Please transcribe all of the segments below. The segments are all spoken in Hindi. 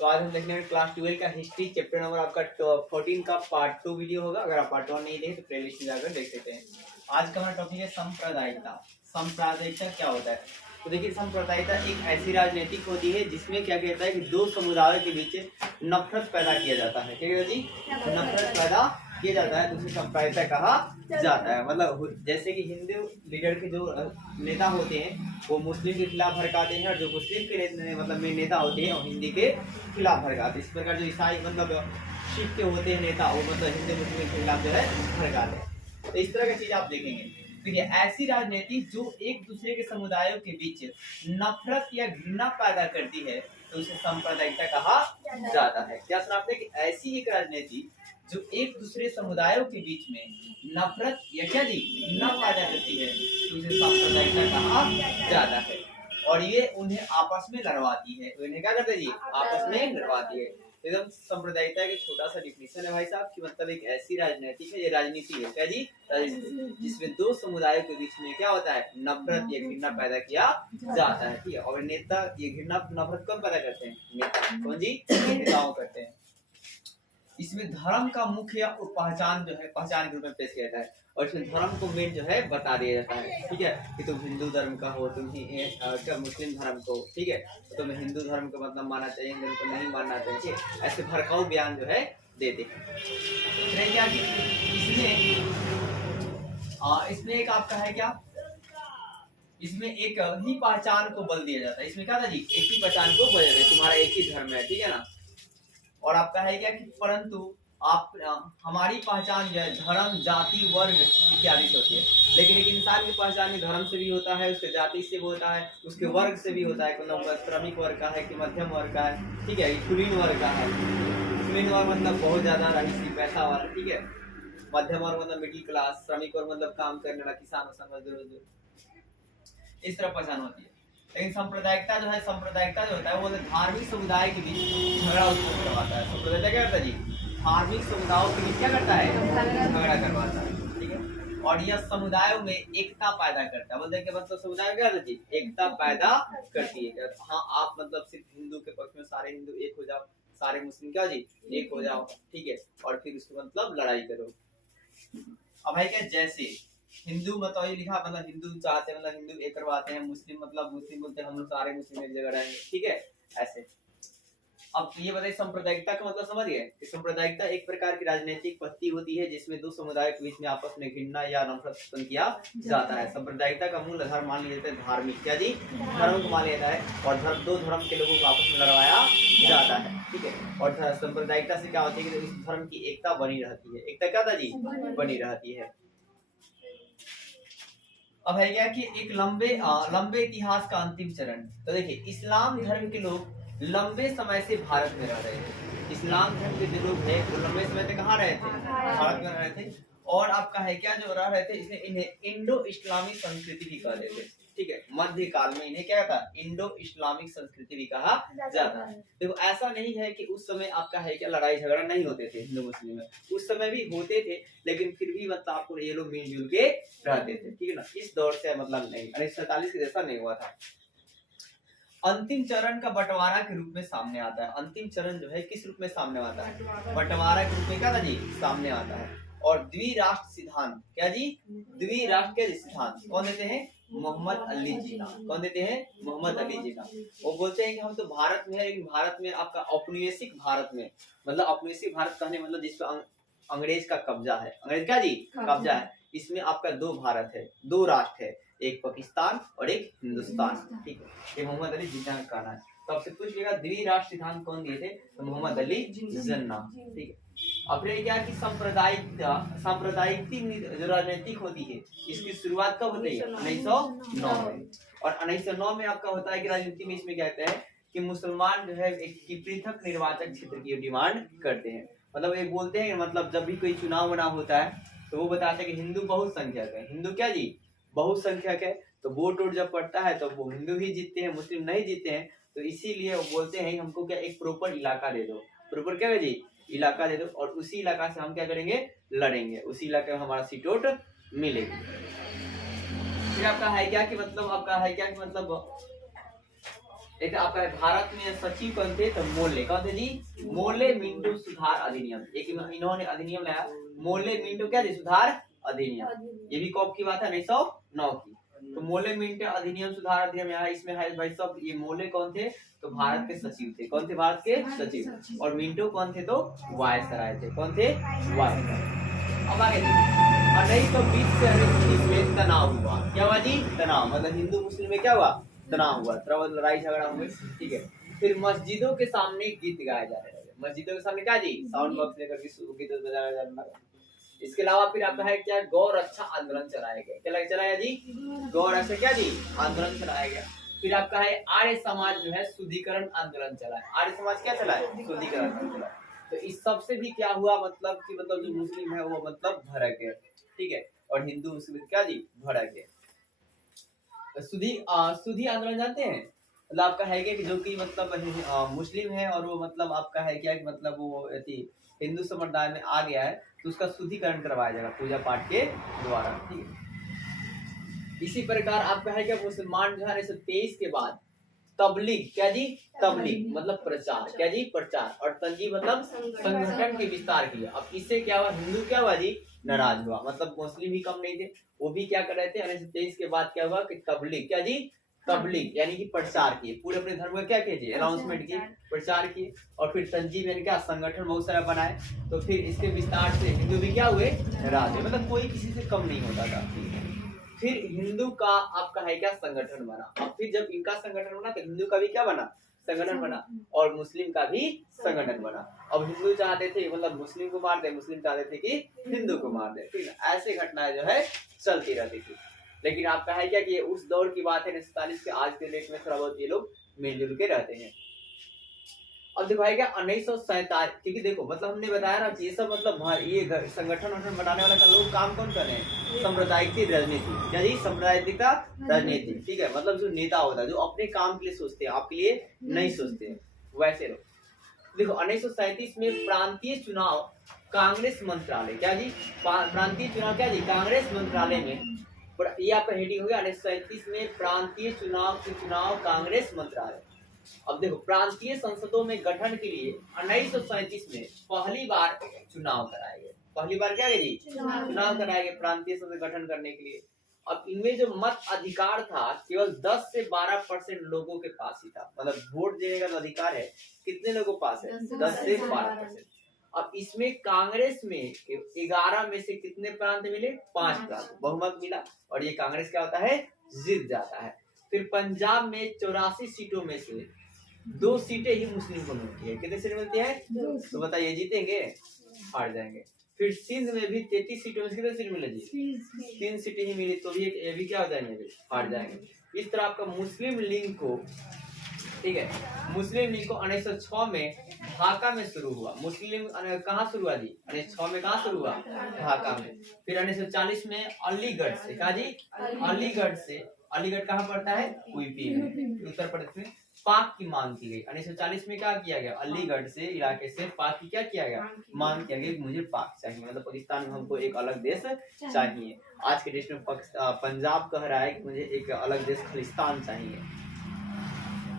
तो आज हम देखने में क्लास 12 का हिस्ट्री चैप्टर नंबर आपका 14 का पार्ट 2 वीडियो होगा। अगर आप पार्ट 1 नहीं देखे तो प्लेलिस्ट में जाकर देख सकते हैं। आज का हमारा टॉपिक है सांप्रदायिकता। सांप्रदायिकता क्या होता है? तो देखिए, सांप्रदायिकता एक ऐसी राजनीतिक होती है जिसमें क्या कहता है कि दो समुदायों के बीच नफरत पैदा किया जाता है। क्या कहता है जी? नफरत पैदा किया जाता है तो उसे सांप्रदायिकता कहा जाता है। मतलब जैसे कि हिंदू लीडर के जो नेता होते हैं वो मुस्लिम के खिलाफ भड़काते हैं, और जो मुस्लिम के मतलब में नेता होते हैं वो हिंदी के खिलाफ भड़काते हैं। इस प्रकार जो ईसाई मतलब शिख के होते हैं नेता, वो मतलब हिंदू मुस्लिम के खिलाफ जो है भड़काते हैं। तो इस तरह की चीज आप देखेंगे। तो ये ऐसी राजनीति जो एक दूसरे के समुदायों के बीच नफरत या घृणा पैदा करती है तो उसे सांप्रदायिकता कहा जाता है। क्या सुना आपने कि ऐसी एक राजनीति जो एक दूसरे समुदायों के बीच में नफरत या क्या जी घृणा पैदा करती है तो उसे सांप्रदायिकता कहा जाता है। और ये उन्हें आपस में लड़वाती है। तो इन्हें क्या करते हैं जी? आपस में लड़वाती है। एकदम सांप्रदायिकता का छोटा सा डिफिनेशन है भाई साहब कि मतलब एक ऐसी राजनीति है, ये राजनीति है क्या जी? जिसमें दो समुदायों के बीच में क्या होता है? नफरत या घृणा पैदा किया जाता है। ठीक है। और नेता ये घृणा नफरत कौन पैदा करते हैं? नेता। कौन जी? नेताओं करते हैं। इसमें धर्म का मुख्य पहचान जो है पहचान के रूप में पेश किया जाता है, और इसमें धर्म को मेन जो है बता दिया जाता है। ठीक है कि तुम हिंदू धर्म का हो, तुम क्या मुस्लिम धर्म को, ठीक है, तो तुम्हें हिंदू धर्म को मतलब मानना चाहिए, हिंदू को नहीं मानना चाहिए। ठीक है, ऐसे भड़काऊ बयान जो है देते हैं। क्या इसमें एक आपका है क्या, इसमें एक ही पहचान को बल दिया जाता है। इसमें क्या था जी? एक ही पहचान को बल देते हैं, तुम्हारा एक ही धर्म है, ठीक है ना। और आपका है क्या कि परंतु आप हमारी पहचान जो है धर्म, जाति, वर्ग इत्यादि से होती है। लेकिन एक इंसान की पहचान धर्म से भी होता है, उसके जाति से भी होता है, उसके वर्ग से भी होता है। मतलब श्रमिक वर्ग का है कि मध्यम वर्ग का है, ठीक है, कुलीन वर्ग का है। कुलीन वर्ग मतलब बहुत ज्यादा रईसी पैसा वाला, ठीक है। मध्यम वर्ग मतलब मिडिल क्लास, श्रमिक वर्ग मतलब काम करने वाला, किसान, मजदूर, इस तरह पहचान होती है। लेकिन सांप्रदायिकता जो है, सांप्रदायिकता जो होता है वो धार्मिक समुदाय के बीच झगड़ा उत्पन्न करवाता है। सांप्रदायिकता क्या करता है जी? धार्मिक समुदायों के बीच क्या करता है? झगड़ा करवाता है। ठीक है। और यह समुदायों में एकता पैदा करता है। बोलते हैं कि मतलब समुदाय क्या करता है जी? एकता पैदा करती है। हाँ, आप मतलब सिर्फ हिंदू के पक्ष में सारे हिंदू एक हो जाओ, सारे मुस्लिम क्या जी एक हो जाओ, ठीक है, और फिर उसको मतलब लड़ाई करो। अब भाई क्या, जैसे हिंदू मतलब ये लिखा, मतलब हिंदू चाहते हैं, मतलब हिंदू एक करवाते हैं, मुस्लिम मतलब मुस्लिम बोलते हैं हम लोग सारे मुस्लिम एक जगह रहेंगे, ठीक है, ऐसे। अब ये बताइए सांप्रदायिकता का मतलब समझ गए? सांप्रदायिकता एक प्रकार की राजनीतिक पद्धति होती है जिसमें दो समुदायों के बीच में आपस में घृणा या नफरत उत्पन्न किया जाता है। सांप्रदायिकता का मूल आधार मान लिया जाता है धार्मिक, क्या जी? धर्म को मान लिया जाता है, और दो धर्म के लोगों को आपस में लड़वाया जाता है, ठीक है। और सांप्रदायिकता से क्या होती है कि इस धर्म की एकता बनी रहती है। एकता क्या था जी? बनी रहती है। अब है क्या कि एक लंबे इतिहास का अंतिम चरण। तो देखिए, इस्लाम धर्म के लोग लंबे समय से भारत में रह रहे थे। इस्लाम धर्म के जो लोग हैं वो लंबे समय से कहाँ रहे थे? भारत में रह रहे थे। और आपका है क्या जो रह रहे थे, इसने इन्हें इंडो इस्लामिक संस्कृति भी कहते थे, ठीक है। मध्य काल में इन्हें क्या था? इंडो इस्लामिक संस्कृति भी कहा जाता है। देखो, ऐसा नहीं है कि उस समय आपका है क्या लड़ाई झगड़ा नहीं होते थे हिंदू मुस्लिम में, उस समय भी होते थे, लेकिन फिर भी मतलब आपको ये लोग मिलजुल के रहते थे, ठीक है ना। इस दौर से मतलब नहीं, 1947 के जैसा नहीं हुआ था। अंतिम चरण का बंटवारा के रूप में सामने आता है। अंतिम चरण जो है किस रूप में सामने आता है? बंटवारा के रूप में क्या था जी? सामने आता है। और द्विराष्ट्र सिद्धांत, क्या जी? द्विराष्ट्र के सिद्धांत कौन देते हैं? मोहम्मद अली जिन्ना। कौन देते हैं? मोहम्मद अली जिन्ना। वो बोलते हैं कि हम तो भारत में है, लेकिन भारत में आपका औपनिवेशिक भारत में, मतलब औपनिवेशिक भारत कहने मतलब जिसपे अंग्रेज का कब्जा है, अंग्रेज का जी कब्जा है, इसमें आपका दो भारत है, दो राष्ट्र है, एक पाकिस्तान और एक हिंदुस्तान, ठीक है। ये मोहम्मद अली जिन्ना का कहना है। तो आपसे पूछिएगा द्विराष्ट्र सिद्धांत कौन दिए थे? तो मोहम्मद अली जिन्ना, ठीक है। अपने क्या कि सांप्रदायिक जो राजनीतिक होती है, इसकी शुरुआत कब होती है? 1909 में। और 1909 में आपका होता है कि राजनीति में इसमें क्या कहते हैं कि मुसलमान जो है एक पृथक निर्वाचक क्षेत्र की डिमांड करते हैं। मतलब एक बोलते हैं, मतलब जब भी कोई चुनाव वुनाव होता है तो वो बताते हैं कि हिंदू बहुसंख्यक है, हिंदू क्या जी बहुसंख्यक है, तो वोट जब पड़ता है तो वो हिंदू ही जीतते हैं, मुस्लिम नहीं जीतते हैं। तो इसीलिए वो बोलते हैं हमको क्या एक प्रॉपर इलाका दे दो, प्रॉपर क्या है जी इलाका दे दो, और उसी इलाका से हम क्या करेंगे? लड़ेंगे, उसी इलाके में हमारा सीट वोट मिलेगी। फिर आपका है क्या कि मतलब आपका है क्या कि मतलब एक आपका भारत में सचिव कौन थे, तो मोले कौन थे जी, मोले मिंटो सुधार अधिनियम। एक इन्होंने अधिनियम लाया, मोले मिंटो क्या जी, सुधार अधिनियम। ये भी कब की बात है, 1909 की। तो मोले मिंटो अधिनियम सुधार अधिनियम यहाँ इसमें है भाई सब। ये मोले कौन थे, तो भारत के सचिव थे। कौन थे, भारत के सचिव। और मिंटो कौन थे, तो वायसराय थे। कौन थे, वायसराय। अब आगे 1920 से 1930 में तनाव हुआ। क्या हुआ जी, तनाव, मतलब हिंदू मुस्लिम में क्या हुआ, तनाव हुआ, लड़ाई झगड़ा हुए। ठीक है, फिर मस्जिदों के सामने गीत गाए जा रहे हैं। मस्जिदों के सामने क्या जी, साउंड बॉक्स लेकर के गीत बजाया जा रहा है। इसके अलावा फिर आपका है क्या, गौ रक्षा आंदोलन चलाया गया। क्या चलाया जी, गौ रक्षा क्या जी, आंदोलन चलाया गया। फिर आपका है आर्य समाज जो है शुद्धिकरण आंदोलन चला। आर्य समाज क्या चला है, शुद्धिकरण चला। तो इस सब से भी क्या हुआ, मतलब कि मतलब जो मुस्लिम है वो मतलब भड़क गए। ठीक है, और हिंदू मुस्लिम क्या जी, भड़क गए। सुधी आंदोलन जानते हैं, मतलब आपका है कि जो कि मतलब मुस्लिम है और वो मतलब आपका है क्या, मतलब वो हिंदू समुदाय में आ गया है, तो उसका शुद्धिकरण करवाया जाएगा पूजा पाठ के द्वारा। ठीक है, इसी प्रकार आपका है क्या, मुसलमान जो है 1923 के बाद तबलीग, क्या जी, तबलीग मतलब प्रचार, क्या जी, प्रचार, और तंजीम मतलब संगठन के विस्तार किया। अब इससे क्या हुआ, हिंदू क्या हुआ जी, नाराज हुआ। मतलब मुस्लिम भी कम नहीं थे, वो भी क्या कर रहे थे। 1923 के बाद क्या हुआ कि तबलीग, क्या जी, तबलीग यानी कि प्रचार किए, पूरे अपने धर्म का क्या किए, अनाउंसमेंट किए, प्रचार किए। और फिर तंजीम यानी क्या, संगठन बहुत सारा बनाए। तो फिर इसके विस्तार से हिंदू भी क्या हुए, नाराज हुए, मतलब कोई किसी से कम नहीं होता था। फिर हिंदू का आपका है क्या, संगठन बना। अब फिर जब इनका संगठन बना तो हिंदू का भी क्या बना, संगठन बना, और मुस्लिम का भी संगठन बना। अब हिंदू चाहते थे मतलब मुस्लिम को मार दे, मुस्लिम चाहते थे कि हिंदू को मार दे। ठीक है, ऐसे घटनाएं जो है चलती रहती थी। लेकिन आपका है क्या कि ये उस दौर की बात है, 1947 के आज के डेट में थोड़ा बहुत ये लोग मिलजुल के रहते हैं। अब देखो है क्या, 1947, क्योंकि देखो मतलब हमने बताया ना कि ये सब मतलब ये संगठन बनाने वाला लोग काम कौन कर रहे हैं, सांप्रदायिक राजनीति, क्या जी, सांप्रदायिक राजनीति। ठीक है, मतलब जो नेता होता है जो अपने काम के लिए सोचते हैं, आपके लिए नहीं सोचते हैं, वैसे लोग। देखो 1937 में प्रांतीय चुनाव कांग्रेस मंत्रालय, क्या जी, प्रांतीय चुनाव क्या जी, कांग्रेस मंत्रालय में, ये आपका हेडिंग हो गया 1937 में प्रांतीय चुनाव कांग्रेस मंत्रालय। अब देखो प्रांतीय संसदों में गठन के लिए 1937 में पहली बार चुनाव कराए गए। पहली बार क्या है जी, चुनाव कराए गए प्रांतीय संसद गठन करने के लिए। अब इनमें जो मत अधिकार था केवल 10 से 12% लोगों के पास ही था, मतलब वोट देने का जो अधिकार है कितने लोगों के पास है, 10 से 12%। अब इसमें कांग्रेस में 11 में से कितने प्रांत मिले, 5 प्रांत बहुमत मिला, और ये कांग्रेस क्या होता है, जीत जाता है। फिर पंजाब में 84 सीटों में से 2 सीटें ही मुस्लिम को मिलती है। कितने सीटें मिलती है, तो बताइए, जीतेंगे, हार जाएंगे। फिर सिंध में भी 33 सीटों में से कितने सीट मिले जी, 3 सीटें ही मिली, तो ये भी क्या हो जाएंगे, हार जाएंगे। इस तरह आपका मुस्लिम लीग को, ठीक है, मुस्लिम लीग को 1906 में ढाका में शुरू हुआ। मुस्लिम कहाँ शुरू हुआ जी, 1906 में कहाँ शुरू हुआ, ढाका में। फिर 1940 में अलीगढ़ से, कहा जी, अलीगढ़ से, अलीगढ़ कहाँ पड़ता है, यूपी में, उत्तर प्रदेश में, पाक की मांग की गई। 1940 में क्या किया गया, अलीगढ़ से इलाके से पाक की क्या किया गया, मांग किया गया, मुझे पाक चाहिए, मतलब पाकिस्तान में हमको एक अलग देश चाहिए। आज के देश में पंजाब कह रहा है कि मुझे एक अलग देश खालिस्तान चाहिए।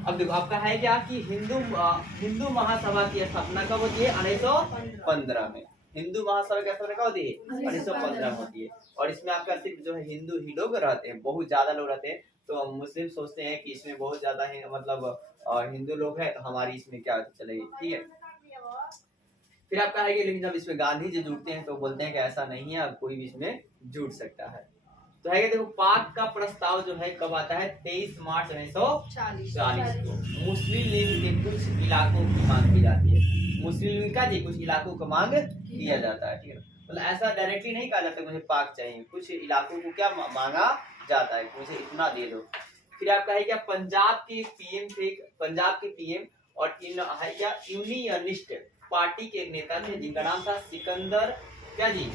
अब देखो आपका है क्या कि हिंदू महासभा की स्थापना कब होती है, 1915 में। हिंदू महासभा की स्थापना कब होती है, 1915 में होती है। और इसमें आपका सिर्फ जो है हिंदू ही लोग रहते हैं, बहुत ज्यादा लोग रहते हैं। तो मुस्लिम सोचते हैं कि इसमें बहुत ज्यादा है मतलब हिंदू लोग हैं, तो हमारी इसमें क्या चलेगी। ठीक है, फिर आपका है कि लेकिन जब इसमें गांधी जी जुड़ते हैं तो बोलते हैं कि ऐसा नहीं है, अब कोई भी इसमें जुड़ सकता है। तो है कि देखो पाक का प्रस्ताव जो है कब आता है, 23 मार्च 1940 को। मुस्लिम लीग के कुछ इलाकों की मांग की जाती है, मुस्लिम लीग का जी कुछ इलाकों को मांग किया जाता है। ठीक है, मतलब ऐसा डायरेक्टली नहीं कहा जाता मुझे पाक चाहिए, कुछ इलाकों को क्या मांगा जाता है, मुझे इतना दे दो। फिर आपका है क्या, पंजाब के पीएम थे, पंजाब के पीएम और इन है क्या यूनियनिस्ट पार्टी के एक नेता थे जिनका नाम था सिकंदर, क्या जी,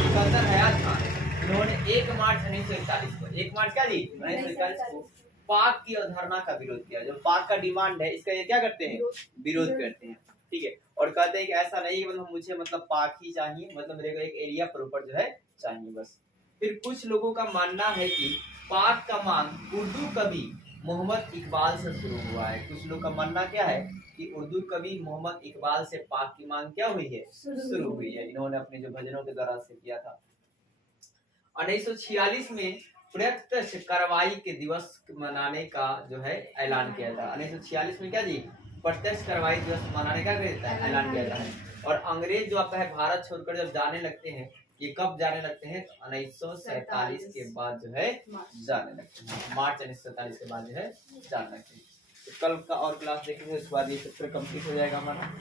सिकंदर हयात खान। उन्होंने 1 मार्च 1941 को, 1 मार्च क्या जी 1941 को पाक की अवधारणा का विरोध किया। जो पाक का डिमांड है इसका ये क्या करते हैं, विरोध करते हैं। ठीक है, और कहते हैं कि ऐसा नहीं, मतलब मुझे मतलब पाक ही चाहिए, मतलब मेरे को एक एरिया प्रॉपर जो है चाहिए बस। फिर कुछ लोगों का मानना है कि पाक का मांग उर्दू कवि मोहम्मद इकबाल से शुरू हुआ है। कुछ लोग का मानना क्या है कि उर्दू कवि मोहम्मद इकबाल से पाक की मांग क्या हुई है, शुरू हुई है। इन्होंने अपने जो भजनों के द्वारा से किया था। 1946 में प्रत्यक्ष कार्रवाई के दिवस मनाने का जो है ऐलान किया था। 1946 में क्या जी, प्रत्यक्ष कार्रवाई दिवस मनाने का ऐलान किया था। और अंग्रेज जो आपका है भारत छोड़कर जब जाने लगते हैं, ये कब जाने लगते हैं, 1947 के बाद जो है जाने लगते हैं। मार्च 1947 के बाद जो है जाने लगते हैं। तो कल का और क्लास देखेंगे, उसके बाद ये चैप्टर कंप्लीट हो जाएगा हमारा।